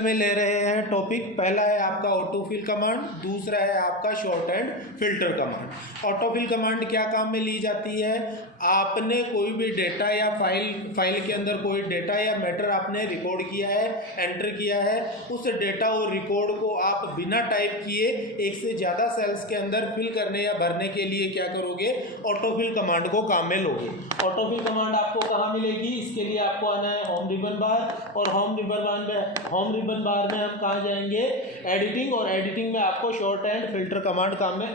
Channel में ले रहे हैं टॉपिक। पहला है आपका ऑटोफिल कमांड, दूसरा है आपका short and filter command. Autofill command क्या काम में ली जाती है? आपने कोई भी डेटा या फाइल के अंदर कोई डेटा या मैटर आपने रिकॉर्ड किया है, एंटर किया है, उस डेटा और रिकॉर्ड को आप बिना टाइप किए एक से ज़्यादा सेल्स के अंदर फिल करने या भरने के लिए क्या करोगे? ऑटोफिल कमांड को काम में लोगे। ऑटोफिल कमांड आपको कहाँ मिलेगी? इसके लिए आपको आना है होम रिबन बार, और होम रिबन बार में हम कहाँ जाएंगे? एडिटिंग, और एडिटिंग में आपको शॉर्ट एंड फिल्टर कमांड काम में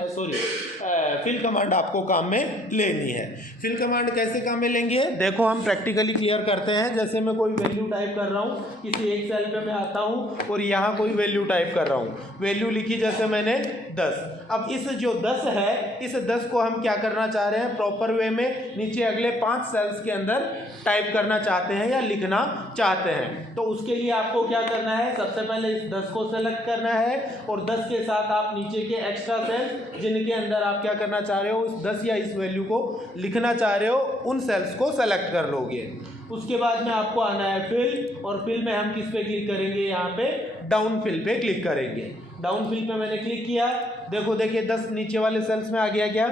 फिल कमांड आपको काम में लेनी है। फिल कमांड कैसे काम में लेंगे देखो, हम प्रैक्टिकली क्लियर करते हैं। जैसे मैं कोई वैल्यू टाइप कर रहा हूँ, किसी एक सेल पे मैं आता हूँ और यहाँ कोई वैल्यू टाइप कर रहा हूँ। वैल्यू लिखी जैसे मैंने 10। अब इस जो 10 है, इस 10 को हम क्या करना चाह रहे हैं? प्रॉपर वे में नीचे अगले 5 सेल्स के अंदर टाइप करना चाहते हैं या लिखना चाहते हैं। तो उसके लिए आपको क्या करना है? सबसे पहले इस 10 को सेलेक्ट करना है, और 10 के साथ आप नीचे के एक्स्ट्रा सेल्स जिनके अंदर आप क्या करना चाह रहे हो, इस 10 या इस वैल्यू को लिखना चाह रहे हो, उन सेल्स को सेलेक्ट कर लोगे। उसके बाद में आपको आना है फिल, और फिल में हम किस पे क्लिक करेंगे? यहाँ पे डाउन फिल पे क्लिक करेंगे। डाउन फिल पे मैंने क्लिक किया, देखिए 10 नीचे वाले सेल्स में आ गया। क्या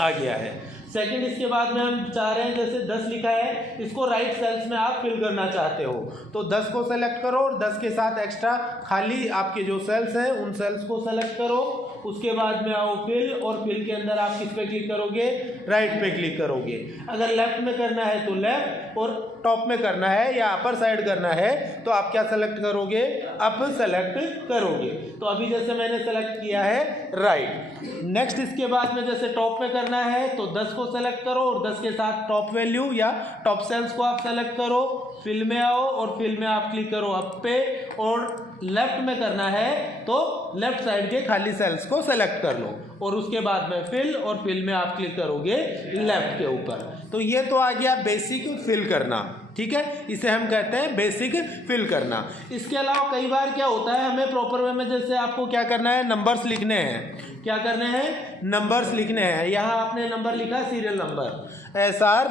आ गया है? सेकंड, इसके बाद में हम चाह रहे हैं जैसे 10 लिखा है, इसको राइट सेल्स में आप फिल करना चाहते हो, तो 10 को सेलेक्ट करो और 10 के साथ एक्स्ट्रा खाली आपके जो सेल्स हैं उन सेल्स को सेलेक्ट करो। उसके बाद में आओ फिल, और फिल के अंदर आप किस पे क्लिक करोगे? राइट पे क्लिक करोगे। अगर लेफ्ट में करना है तो लेफ्ट, और टॉप में करना है या अपर साइड करना है तो आप क्या सेलेक्ट करोगे? अप सेलेक्ट करोगे। तो अभी जैसे मैंने सेलेक्ट किया है राइट। नेक्स्ट, इसके बाद में जैसे टॉप में करना है तो 10 को सेलेक्ट करो और 10 के साथ टॉप वैल्यू या टॉप सेल्स को आप सेलेक्ट करो। फिल में आओ और फिल में आप क्लिक करो अप पे, और लेफ्ट में करना है तो लेफ्ट साइड के खाली सेल्स को सेलेक्ट कर लो, और उसके बाद में फिल, और फिल में आप क्लिक करोगे लेफ्ट के ऊपर। तो ये तो आ गया बेसिक फिल करना, ठीक है, इसे हम कहते हैं बेसिक फिल करना। इसके अलावा कई बार क्या होता है, हमें प्रॉपर वे में जैसे आपको क्या करना है? नंबर्स लिखने हैं। क्या करने हैं? नंबर्स लिखने हैं। यहाँ आपने नंबर लिखा सीरियल नंबर, SR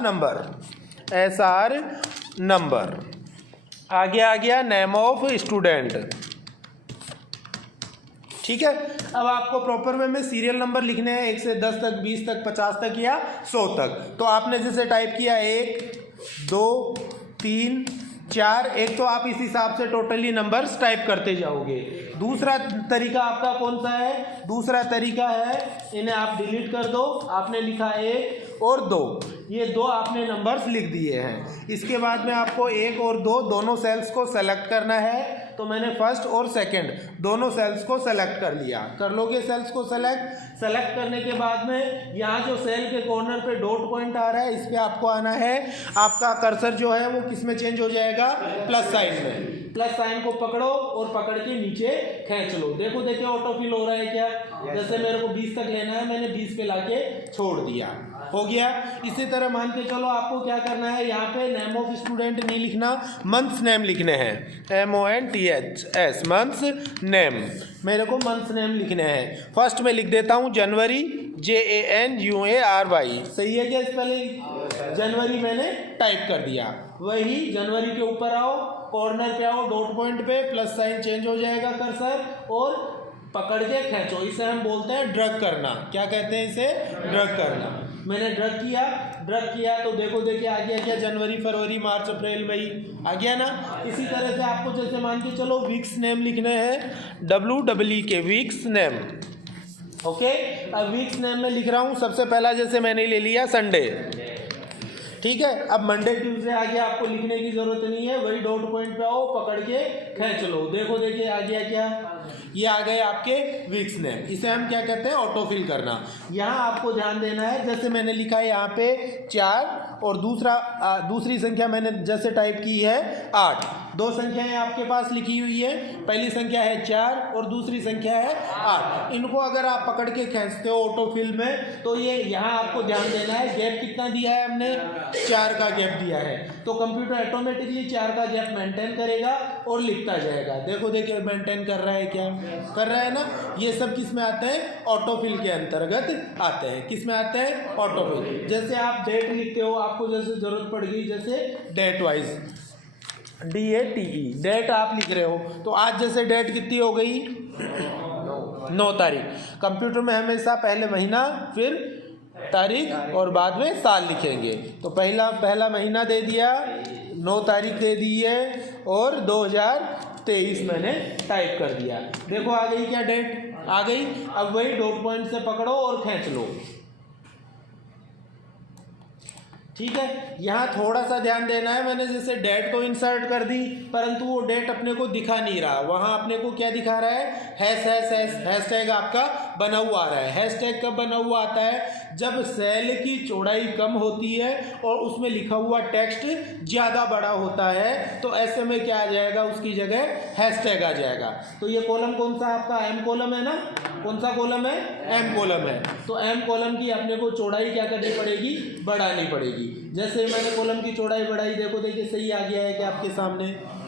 नंबर, आगे आ गया नेम ऑफ स्टूडेंट, ठीक है। अब आपको प्रॉपर वे में सीरियल नंबर लिखने हैं 1 से 10 तक, 20 तक, 50 तक या 100 तक। तो आपने जैसे टाइप किया 1, 2, 3, 4, एक तो आप इस हिसाब से टोटली नंबर्स टाइप करते जाओगे। दूसरा तरीका आपका कौन सा है? दूसरा तरीका है, इन्हें आप डिलीट कर दो। आपने लिखा 1 और 2, ये 2 आपने नंबर्स लिख दिए हैं। इसके बाद में आपको 1 और 2 दोनों सेल्स को सेलेक्ट करना है। तो मैंने फर्स्ट और सेकंड दोनों सेल्स को सेलेक्ट कर लिया। कर लोगे सेल्स को सेलेक्ट करने के बाद में यहाँ जो सेल के कॉर्नर पे डॉट पॉइंट आ रहा है, इस पे आपको आना है। आपका कर्सर जो है वो किस में चेंज हो जाएगा? प्लस साइन में। प्लस साइन को पकड़ो और पकड़ के नीचे खींच लो। देखिए ऑटोफिल हो रहा है क्या? जैसे मेरे को 20 तक लेना है, मैंने 20 पे लाके छोड़ दिया, हो गया। इसी तरह मान के चलो आपको क्या करना है, यहाँ पे नेम ऑफ स्टूडेंट नहीं लिखना, मंथ्स नेम लिखने हैं, MONTHS मंथ्स नेम। मेरे को मंथ्स नेम लिखने हैं। फर्स्ट में लिख देता हूँ जनवरी, JANUARY, सही है क्या स्पेलिंग? जनवरी मैंने टाइप कर दिया। वही जनवरी के ऊपर आओ, कॉर्नर पे आओ, डॉट पॉइंट पे प्लस साइन चेंज हो जाएगा कर्सर, और पकड़ के खींचो। इसे हम बोलते हैं ड्रैग करना। क्या कहते हैं इसे? ड्रैग करना। मैंने ड्रैग किया तो देखिए आ गया क्या? जनवरी, फरवरी, मार्च, अप्रैल, मई, आ गया ना। इसी तरह से आपको जैसे मान के चलो वीक्स नेम लिखने हैं, WEEK वीक्स नेम, ओके। अब वीक्स नेम में लिख रहा हूँ। सबसे पहला जैसे मैंने ले लिया संडे, ठीक है। अब मंडे, ट्यूसडे आगे आपको लिखने की जरूरत नहीं है, वही डॉट पॉइंट पे आओ, पकड़ के खींच लो। देखिए आ गया क्या? ये आ गए आपके वीक्स नेम। इसे हम क्या कहते हैं? ऑटोफिल करना। यहाँ आपको ध्यान देना है, जैसे मैंने लिखा है यहाँ पे 4, और दूसरी संख्या मैंने जैसे टाइप की है 8। 2 संख्याएं आपके पास लिखी हुई है, पहली संख्या है 4 और दूसरी संख्या है 8। इनको अगर आप पकड़ के खींचते हो ऑटोफिल में, तो ये यहाँ आपको ध्यान देना है, गैप कितना दिया है हमने? 4 का गैप दिया है। तो कंप्यूटर ऑटोमेटिकली 4 का गैप मेंटेन करेगा और लिखता जाएगा। देखिए मेंटेन कर रहा है, क्या कर रहा है ना। ये सब किस में आते हैं? ऑटोफिल के अंतर्गत आते हैं। किस में आते हैं? ऑटोफिल। जैसे आप डेट लिखते हो, आपको जैसे जरूरत पड़ गई, जैसे डेट वाइज DATE, डेट आप लिख रहे हो, तो आज जैसे डेट कितनी हो गई, 9 तारीख। कंप्यूटर में हमेशा पहले महीना फिर तारीख और बाद में साल लिखेंगे। तो पहला महीना दे दिया, 9 तारीख दे दी है और 2023 मैंने टाइप कर दिया। देखो आ गई क्या डेट, आ गई। अब वही डॉट पॉइंट से पकड़ो और खींच लो, ठीक है। यहाँ थोड़ा सा ध्यान देना है, मैंने जैसे डेट को इंसर्ट कर दी परंतु वो डेट अपने को दिखा नहीं रहा, वहाँ अपने को क्या दिखा रहा है, हैशटैग आपका बना हुआ आ रहा है। हैशटैग कब बना हुआ आता है, जब सेल की चौड़ाई कम होती है और उसमें लिखा हुआ टेक्स्ट ज़्यादा बड़ा होता है, तो ऐसे में क्या आ जाएगा, उसकी जगह हैशटैग आ जाएगा। तो ये कॉलम कौन सा आपका, एम कॉलम है ना, कौन सा कॉलम है, एम कॉलम है। तो एम कॉलम की अपने को चौड़ाई क्या करनी पड़ेगी, बढ़ानी पड़ेगी। जैसे मैंने कॉलम की चौड़ाई बढ़ाई, देखो देखिए सही आ गया है, क्या आपके सामने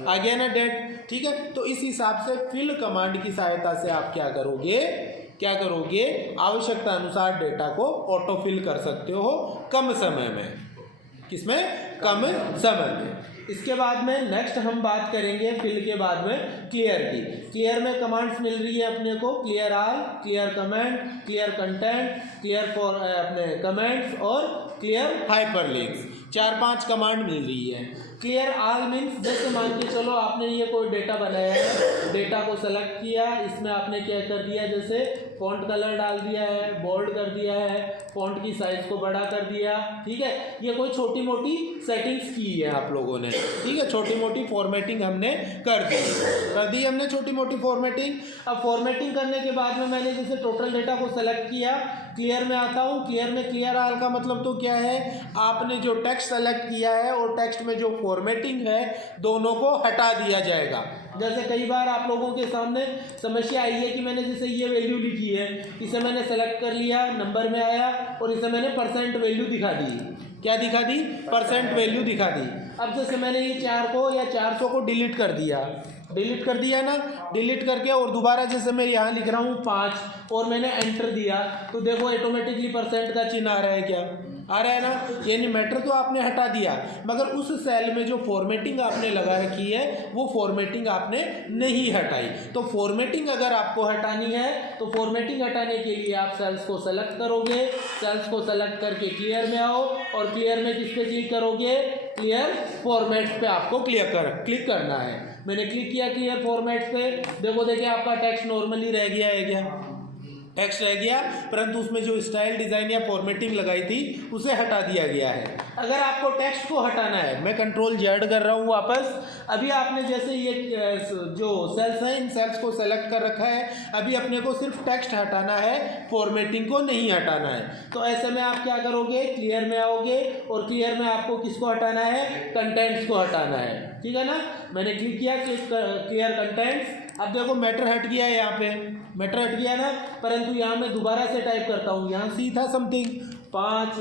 आ गया ना डेट, ठीक है। तो इस हिसाब से फिल कमांड की सहायता से आप क्या करोगे, आवश्यकता अनुसार डेटा को ऑटो फिल कर सकते हो कम समय में। किसमें, कम समय में। इसके बाद में नेक्स्ट हम बात करेंगे फिल के बाद में क्लियर की। क्लियर में कमांड्स मिल रही है अपने को, clear all, clear comment, clear content, clear for अपने कमेंट्स और क्लियर हाइपरलिंक्स, 4-5 कमांड मिल रही है। क्लियर ऑल मीन्स जैसे मान के चलो आपने ये कोई डेटा बनाया है, डेटा को सेलेक्ट किया, इसमें आपने क्या कर दिया, जैसे फॉन्ट कलर डाल दिया है, बोल्ड कर दिया है, फॉन्ट की साइज को बड़ा कर दिया, ठीक है। ये कोई छोटी मोटी सेटिंग्स की है आप लोगों ने, ठीक है, छोटी मोटी फॉर्मेटिंग हमने कर दी हमने छोटी मोटी फॉर्मेटिंग। अब फॉर्मेटिंग करने के बाद में मैंने जैसे टोटल डेटा को सेलेक्ट किया, क्लियर में आता हूँ। क्लियर में क्लियर ऑल का मतलब तो क्या है, आपने जो टेक्स्ट सेलेक्ट किया है और टेक्स्ट में जो फॉर्मेटिंग है दोनों को हटा दिया जाएगा। जैसे कई बार आप लोगों के सामने समस्या आई है कि मैंने जैसे ये वैल्यू लिखी है, इसे मैंने सेलेक्ट कर लिया, नंबर में आया और इसे मैंने परसेंट वैल्यू दिखा दी। क्या दिखा दी, परसेंट वैल्यू दिखा दी। अब जैसे मैंने ये 4 को या 400 को डिलीट कर दिया ना, डिलीट करके और दोबारा जैसे मैं यहाँ लिख रहा हूँ 5 और मैंने एंटर दिया, तो देखो ऑटोमेटिकली परसेंट का चिन्ह आ रहा है, क्या आ रहा है ना। यानी मैटर तो आपने हटा दिया मगर उस सेल में जो फॉर्मेटिंग आपने लगा रखी है वो फॉर्मेटिंग आपने नहीं हटाई। तो फॉर्मेटिंग अगर आपको हटानी है तो फॉर्मेटिंग हटाने के लिए आप सेल्स को सेलेक्ट करोगे, सेल्स को सेलेक्ट करके क्लियर में आओ और क्लियर में किस पे क्लिक करोगे, क्लियर फॉर्मेट्स पे आपको क्लिक करना है। मैंने क्लिक किया क्लियर फॉर्मेट्स पे, देखो देखिए आपका टेक्स्ट नॉर्मली रह गया है, क्या टेक्स्ट रह गया, परंतु उसमें जो स्टाइल डिज़ाइन या फॉर्मेटिंग लगाई थी उसे हटा दिया गया है। अगर आपको टेक्स्ट को हटाना है, मैं कंट्रोल जेड कर रहा हूँ वापस। अभी आपने जैसे ये जो सेल्स हैं इन सेल्स को सेलेक्ट कर रखा है, अभी अपने को सिर्फ टेक्स्ट हटाना है, फॉर्मेटिंग को नहीं हटाना है। तो ऐसे में आप क्या करोगे, क्लियर में आओगे और क्लियर में आपको किसको हटाना है, कंटेंट्स को हटाना है, ठीक है ना। मैंने क्लिक किया क्लियर कंटेंट्स। अब देखो मैटर हट गया है, यहाँ पे मैटर हट गया ना, परंतु यहाँ मैं दोबारा से टाइप करता हूँ, यहाँ सी था समथिंग 5,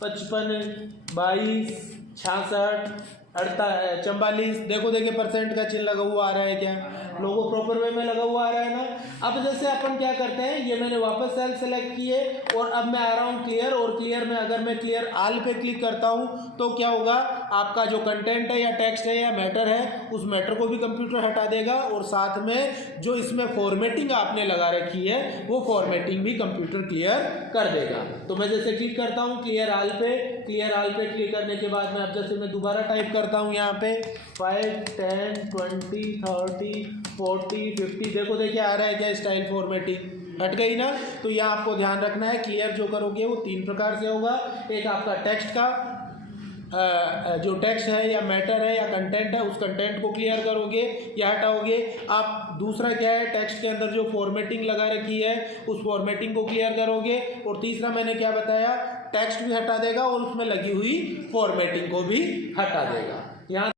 55, 22, 66, 44, देखो देखिए परसेंट का चिन्ह लगा हुआ आ रहा है, क्या लोगो प्रॉपर वे में लगा हुआ आ रहा है ना। अब जैसे अपन क्या करते हैं, ये मैंने वापस सेल सेलेक्ट किए और अब मैं आ रहा हूँ क्लियर, और क्लियर में अगर मैं क्लियर ऑल पे क्लिक करता हूँ तो क्या होगा, आपका जो कंटेंट है या टेक्स्ट है या मैटर है उस मैटर को भी कंप्यूटर हटा देगा और साथ में जो इसमें फॉर्मेटिंग आपने लगा रखी है वो फॉर्मेटिंग भी कंप्यूटर क्लियर कर देगा। तो मैं जैसे क्लिक करता हूँ क्लियर ऑल पे, क्लियर ऑल पे क्लिक करने के बाद में अब जैसे मैं दोबारा टाइप करता हूँ यहाँ पे 5, 10, 20, 30, 40, 50, देखो देखिए आ रहा है क्या, स्टाइल फॉर्मेटिंग हट गई ना। तो यहाँ आपको ध्यान रखना है, क्लियर जो करोगे वो 3 प्रकार से होगा। एक आपका टेक्स्ट का जो टेक्स्ट है या मैटर है या कंटेंट है उस कंटेंट को क्लियर करोगे या हटाओगे आप। दूसरा क्या है, टेक्स्ट के अंदर जो फॉर्मेटिंग लगा रखी है उस फॉर्मेटिंग को क्लियर करोगे। और तीसरा मैंने क्या बताया, टेक्स्ट भी हटा देगा और उसमें लगी हुई फॉर्मेटिंग को भी हटा देगा। यहाँ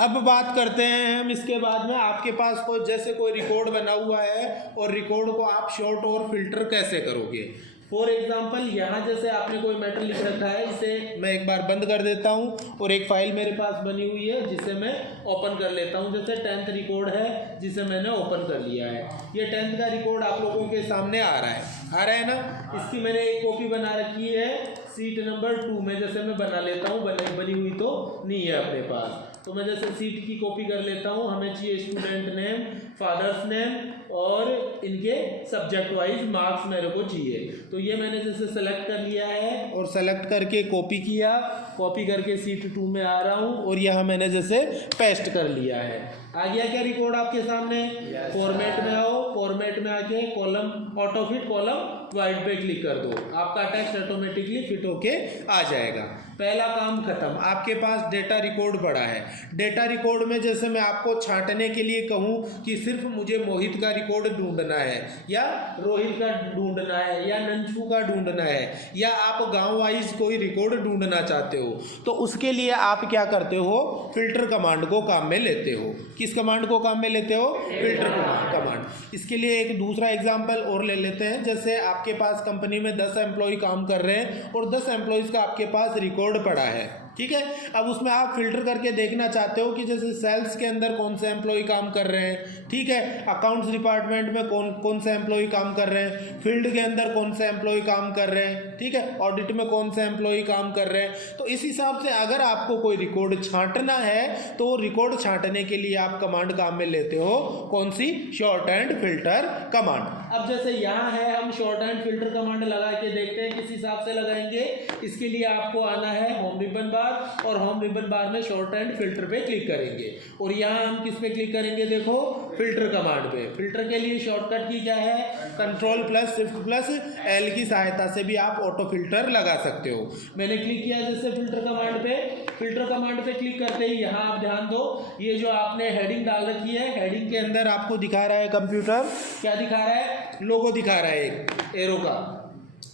अब बात करते हैं हम इसके बाद में, आपके पास कोई जैसे कोई रिकॉर्ड बना हुआ है और रिकॉर्ड को आप शॉर्ट और फिल्टर कैसे करोगे। फॉर एग्जाम्पल यहाँ जैसे आपने कोई मैटर लिख रखा है, इसे मैं एक बार बंद कर देता हूँ और एक फाइल मेरे पास बनी हुई है जिसे मैं ओपन कर लेता हूँ। जैसे 10th रिकॉर्ड है जिसे मैंने ओपन कर लिया है। ये 10th का रिकॉर्ड आप लोगों के सामने आ रहा है ना। इसकी मैंने एक कॉपी बना रखी है सीट नंबर 2 में, जैसे मैं बना लेता हूँ, बनी हुई तो नहीं है अपने पास। तो मैं जैसे सीट की कॉपी कर लेता हूँ, हमें चाहिए स्टूडेंट नेम, फादर्स नेम और इनके सब्जेक्ट वाइज मार्क्स मेरे को चाहिए। तो ये मैंने जैसे सेलेक्ट कर लिया है और सेलेक्ट करके कॉपी किया, कॉपी करके सीट 2 में आ रहा हूँ और यहाँ मैंने जैसे पेस्ट कर लिया है। आ गया क्या रिकॉर्ड आपके सामने? फॉर्मेट में आओ, फॉर्मेट में आके column auto fit column white पे क्लिक कर दो, आपका टेक्स्ट ऑटोमेटिकली फिट होके आ जाएगा। पहला काम खत्म। आपके पास डेटा रिकॉर्ड पड़ा है। डेटा रिकॉर्ड में जैसे मैं आपको छांटने के लिए कहूँ कि सिर्फ मुझे मोहित का रिकॉर्ड ढूंढना है या रोहित का ढूंढना है या नंचू का ढूंढना है या आप गांव वाइज कोई रिकॉर्ड ढूंढना चाहते हो, तो उसके लिए आप क्या करते हो? फिल्टर कमांड को काम में लेते हो। किस कमांड को काम में लेते हो? Filter command. इसके लिए एक दूसरा एग्जांपल और ले लेते हैं। जैसे आपके पास कंपनी में 10 एम्प्लॉय काम कर रहे हैं और 10 एम्प्लॉयज़ का आपके पास रिकॉर्ड पड़ा है, ठीक है। अब उसमें आप फिल्टर करके देखना चाहते हो कि जैसे सेल्स के अंदर कौन से एम्प्लॉय काम कर रहे हैं, ठीक है, अकाउंट्स डिपार्टमेंट में कौन से एम्प्लॉय काम कर रहे हैं, फील्ड के अंदर कौन से एम्प्लॉय काम कर रहे हैं, ठीक है, ऑडिट में कौन से एम्प्लॉय काम कर रहे हैं। तो इस हिसाब से अगर आपको कोई रिकॉर्ड छांटना है तो रिकॉर्ड छांटने के लिए आप कमांड काम में लेते हो कौन सी? Short and filter command. अब जैसे यहाँ है, हम शॉर्ट एंड फिल्टर कमांड लगा के देखते हैं किस हिसाब से लगाएंगे। इसके लिए आपको आना है होम रिबन बार और होम रिबन बार में शॉर्ट एंड फिल्टर पे क्लिक करेंगे और यहाँ हम किस पे क्लिक करेंगे? देखो, फिल्टर कमांड पे। फिल्टर के लिए शॉर्टकट की क्या है? Ctrl+Shift+L की सहायता से भी आप ऑटो फिल्टर लगा सकते हो। मैंने क्लिक किया जैसे फिल्टर कमांड पे। फिल्टर कमांड पे क्लिक करते ही यहाँ आप ध्यान दो, ये जो आपने हेडिंग डाल रखी है, हेडिंग के अंदर आपको दिखा रहा है कंप्यूटर, क्या दिखा रहा है? लोगो दिखा रहा है एक एरो का।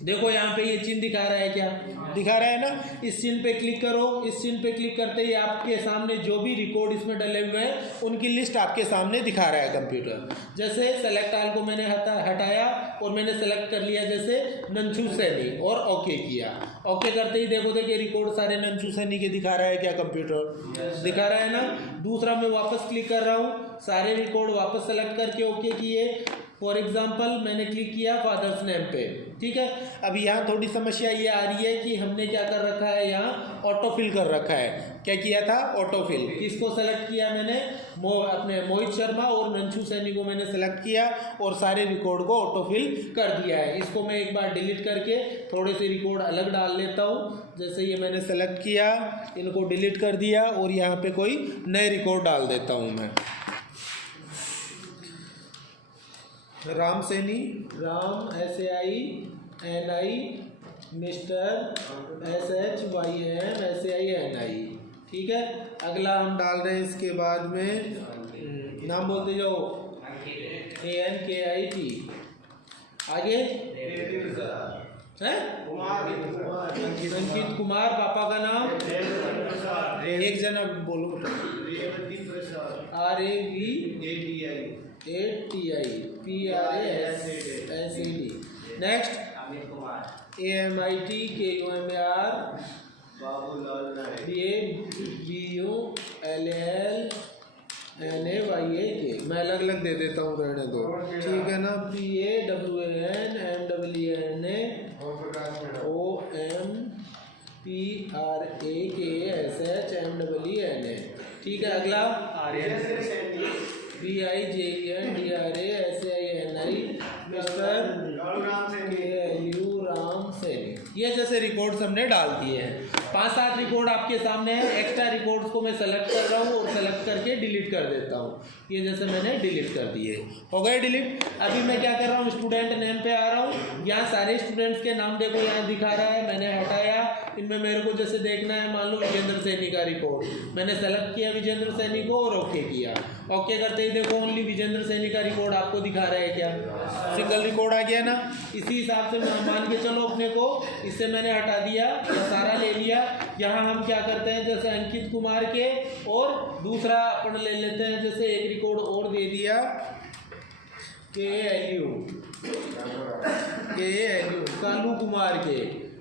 देखो यहाँ पे ये चिन्ह दिखा रहा है, क्या दिखा रहा है ना? इस चिन्ह पे क्लिक करो। इस चिन्ह पे क्लिक करते ही आपके सामने जो भी रिकॉर्ड इसमें डले हुए हैं उनकी लिस्ट आपके सामने दिखा रहा है कंप्यूटर। जैसे सेलेक्ट ऑल को मैंने हटाया और मैंने सेलेक्ट कर लिया जैसे नंचू सैनी और ओके किया। ओके करते ही देखो देखिए रिकॉर्ड सारे नंचू सैनी के दिखा रहा है, क्या कंप्यूटर दिखा रहा है ना? दूसरा मैं वापस क्लिक कर रहा हूँ, सारे रिकॉर्ड वापस सेलेक्ट करके ओके किए। फॉर एग्जाम्पल मैंने क्लिक किया फादर्स नेम पे, ठीक है। अब यहाँ थोड़ी समस्या ये आ रही है कि हमने क्या कर रखा है, यहाँ ऑटोफिल कर रखा है। क्या किया था? ऑटोफिल। किसको सेलेक्ट किया मैंने? अपने मोहित शर्मा और नंचू सैनी को मैंने सेलेक्ट किया और सारे रिकॉर्ड को ऑटोफिल कर दिया है। इसको मैं एक बार डिलीट करके थोड़े से रिकॉर्ड अलग डाल लेता हूँ। जैसे ये मैंने सेलेक्ट किया, इनको डिलीट कर दिया और यहाँ पे कोई नए रिकॉर्ड डाल देता हूँ मैं। Ram Saini, Ram SAINI, mister SHYM SAINI, ठीक है। अगला हम डाल रहे हैं इसके बाद में, नाम बोलते जाओ, ANKIT। आगे है अंकित कुमार, पापा का नाम एक जना बोलो, RAVATI PRASAD। Next AMIT KUMAR BABULLNAYAK। मैं अलग अलग दे देता हूँ, रहने दो, ठीक है ना। PAWANMWLNOMPRAKSHMEENA, ठीक है। अगला BIJENDRASAINI, mister KLU Ram Saini. ये जैसे रिकॉर्ड्स हमने डाल दिए हैं। 5-7 रिकॉर्ड आपके सामने है। एक्स्ट्रा रिकॉर्ड्स को मैं सेलेक्ट कर रहा हूँ और सेलेक्ट करके डिलीट कर देता हूँ। ये जैसे मैंने डिलीट कर दिए, हो गए डिलीट। अभी मैं क्या कर रहा हूँ, स्टूडेंट नेम पे आ रहा हूँ। यहाँ सारे स्टूडेंट्स के नाम देखो यहाँ दिखा रहा है, मैंने हटाया। इनमें मेरे को जैसे देखना है, मान लो विजेंद्र सैनी का रिकॉर्ड, मैंने सेलेक्ट किया विजेंद्र सैनी को और ओके किया। ओके करते ही देखो ओनली विजेंद्र सैनी का रिकॉर्ड आपको दिखा रहा है, क्या सिंगल रिकॉर्ड आ गया ना। इसी हिसाब से मान के चलो अपने को, इससे मैंने हटा दिया, सारा ले लिया। यहाँ हम क्या करते हैं, जैसे अंकित कुमार के और दूसरा अपन ले लेते हैं, जैसे एक रिकॉर्ड और दे दिया KLU कालू कुमार के,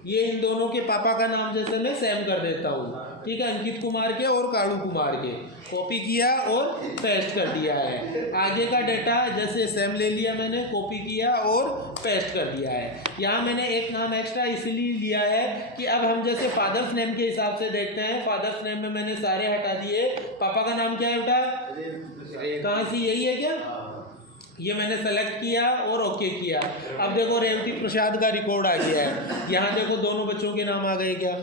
ये इन दोनों के पापा का नाम जैसे मैं सेम कर देता हूँ, ठीक है, अंकित कुमार के और कालू कुमार के, कॉपी किया और पेस्ट कर दिया है। आगे का डेटा जैसे सेम ले लिया मैंने, कॉपी किया और पेस्ट कर दिया है। यहाँ मैंने एक नाम एक्स्ट्रा इसलिए लिया है कि अब हम जैसे फादर्स नेम के हिसाब से देखते हैं। फादर्स नेम में मैंने सारे हटा दिए, पापा का नाम क्या है बेटा, कहाँ से, यही है क्या, ये मैंने सेलेक्ट किया और ओके किया। अब देखो रेवती प्रसाद का रिकॉर्ड आ गया है, यहाँ देखो दोनों बच्चों के नाम आ गए, क्या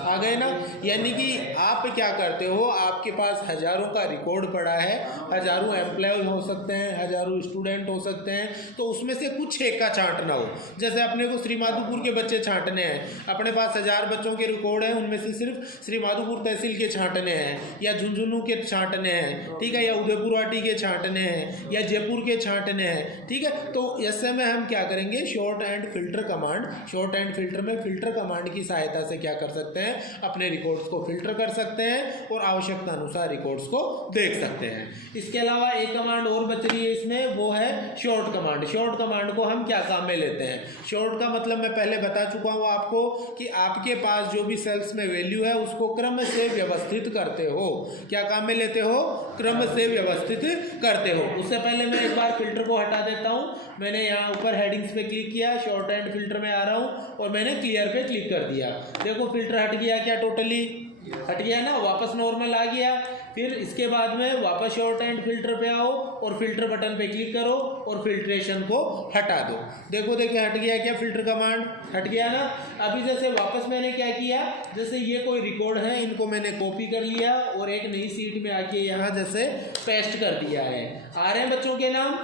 आ गए ना। यानी कि आप क्या करते हो, आपके पास हजारों का रिकॉर्ड पड़ा है, हजारों एम्प्लॉय हो सकते हैं, हजारों स्टूडेंट हो सकते हैं, तो उसमें से कुछ एक का छांटना हो। जैसे अपने को श्री माधोपुर के बच्चे छांटने हैं, अपने पास 1000 बच्चों के रिकॉर्ड हैं, उनमें से सिर्फ श्री माधोपुर तहसील के छांटने हैं, या झुंझुनू के छांटने हैं, ठीक है, या उदयपुरवाटी के छांटने हैं, या जयपुर के छांटने हैं, ठीक है। तो ऐसे में हम क्या करेंगे, short and filter command, short and filter में फिल्टर कमांड की सहायता से क्या कर सकते हैं, अपने रिकॉर्ड्स को फिल्टर कर सकते हैं और आवश्यकता अनुसार रिकॉर्ड्स को देख सकते हैं। इसके अलावा एक कमांड और बच रही है इसमें, वो है शॉर्ट कमांड। शॉर्ट कमांड को हम क्या काम में लेते हैं, शॉर्ट का मतलब मैं पहले बता चुका हूं आपको कि आपके पास जो भी सेल्स में वैल्यू है उसको क्रम से व्यवस्थित करते हो। क्या काम में लेते हो, क्रम से व्यवस्थित करते हो। उससे पहले मैं एक बार फिल्टर को हटा देता हूं। मैंने यहाँ ऊपर हेडिंग्स पे क्लिक किया, शॉर्ट एंड फिल्टर में आ रहा हूँ और मैंने क्लियर पे क्लिक कर दिया। देखो फिल्टर हट गया, क्या टोटली हट गया ना, वापस नॉर्मल आ गया। फिर इसके बाद में वापस शॉर्ट एंड फिल्टर पे आओ और फिल्टर बटन पे क्लिक करो और फिल्ट्रेशन को हटा दो। देखो देखिए हट गया, क्या फिल्टर कमांड हट गया ना। अभी जैसे वापस मैंने क्या किया, जैसे ये कोई रिकॉर्ड है, इनको मैंने कॉपी कर लिया और एक नई सीट में आके यहाँ जैसे पेस्ट कर दिया है। आ रहे हैं बच्चों के नाम,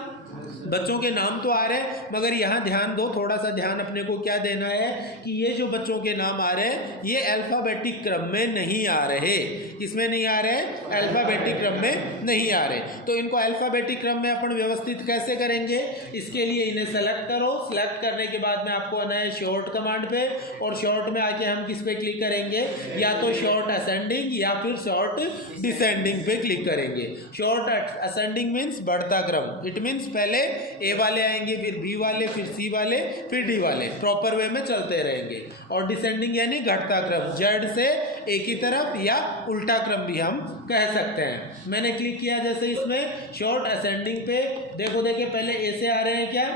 बच्चों के नाम तो आ रहे हैं, मगर यहाँ ध्यान दो, थोड़ा सा ध्यान अपने को क्या देना है कि ये जो बच्चों के नाम आ रहे हैं ये अल्फाबेटिक क्रम में नहीं आ रहे। किसमें नहीं आ रहे, अल्फाबेटिक क्रम में नहीं आ रहे। तो इनको अल्फाबेटिक क्रम में अपन व्यवस्थित कैसे करेंगे, इसके लिए इन्हें सेलेक्ट करो। सेलेक्ट करने के बाद में आपको आना है शॉर्ट कमांड पे और शॉर्ट में आके हम किस पे क्लिक करेंगे, या तो शॉर्ट असेंडिंग या फिर शॉर्ट डिसेंडिंग पे क्लिक करेंगे। शॉर्ट असेंडिंग मीन्स बढ़ता क्रम, इट मीन्स पहले ए वाले आएंगे, फिर बी वाले, फिर सी वाले, फिर डी वाले, प्रॉपर वे में चलते रहेंगे। और डिसेंडिंग यानी घटता क्रम, जेड से ए की तरफ या उल्टा क्रम भी हम कह सकते हैं। मैंने क्लिक किया जैसे इसमें शॉर्ट असेंडिंग पे, देखो देखिए पहले ए से आ रहे हैं, क्या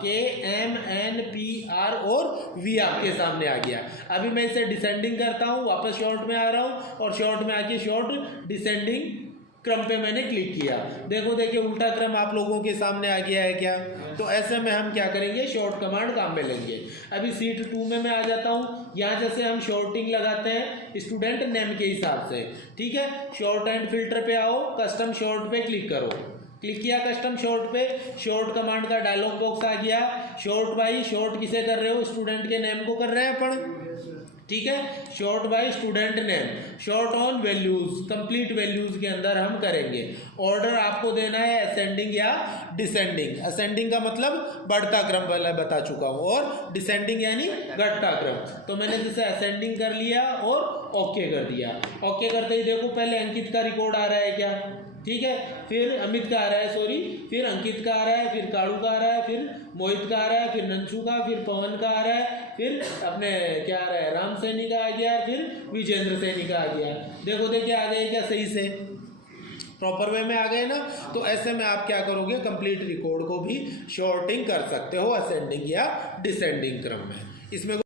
KMNPR और V आपके सामने आ गया। अभी मैं इसे डिसेंडिंग करता हूँ, वापस शॉर्ट में आ रहा हूँ और शॉर्ट में आके शॉर्ट डिसेंडिंग क्रम पे मैंने क्लिक किया। देखो देखिए उल्टा क्रम आप लोगों के सामने आ गया है, क्या। तो ऐसे में हम क्या करेंगे, शॉर्ट कमांड काम में लेंगे। अभी सीट 2 में मैं आ जाता हूँ। यहाँ जैसे हम शॉर्टिंग लगाते हैं स्टूडेंट नेम के हिसाब से, ठीक है। शॉर्ट एंड फिल्टर पे आओ, कस्टम शॉर्ट पे क्लिक करो। क्लिक किया कस्टम शॉर्ट पे, शॉर्ट कमांड का डायलॉग बॉक्स आ गया। शॉर्ट बाई, शॉर्ट किसे कर रहे हो, स्टूडेंट के नेम को कर रहे हैं अपन, ठीक है। Sort by student name, sort on values, complete values के अंदर हम करेंगे। ऑर्डर आपको देना है असेंडिंग या डिसेंडिंग। असेंडिंग का मतलब बढ़ता क्रम पहले बता चुका हूँ, और डिसेंडिंग यानी घटता क्रम। तो मैंने जैसे असेंडिंग कर लिया और ओके कर दिया। ओके करते ही देखो पहले अंकित का रिकॉर्ड आ रहा है, क्या, ठीक है, फिर अमित का आ रहा है, सॉरी, फिर अंकित का आ रहा है, फिर कालू का आ रहा है, फिर मोहित का आ रहा है, फिर नंशू का, फिर पवन का आ रहा है, फिर अपने क्या आ रहा है, राम सैनी का आ गया, फिर विजेंद्र सैनी का आ गया। देखो देखिए आ गए क्या, सही से प्रॉपर वे में आ गए ना। तो ऐसे में आप क्या करोगे, कंप्लीट रिकॉर्ड को भी शॉर्टिंग कर सकते हो असेंडिंग या डिसेंडिंग क्रम में। इसमें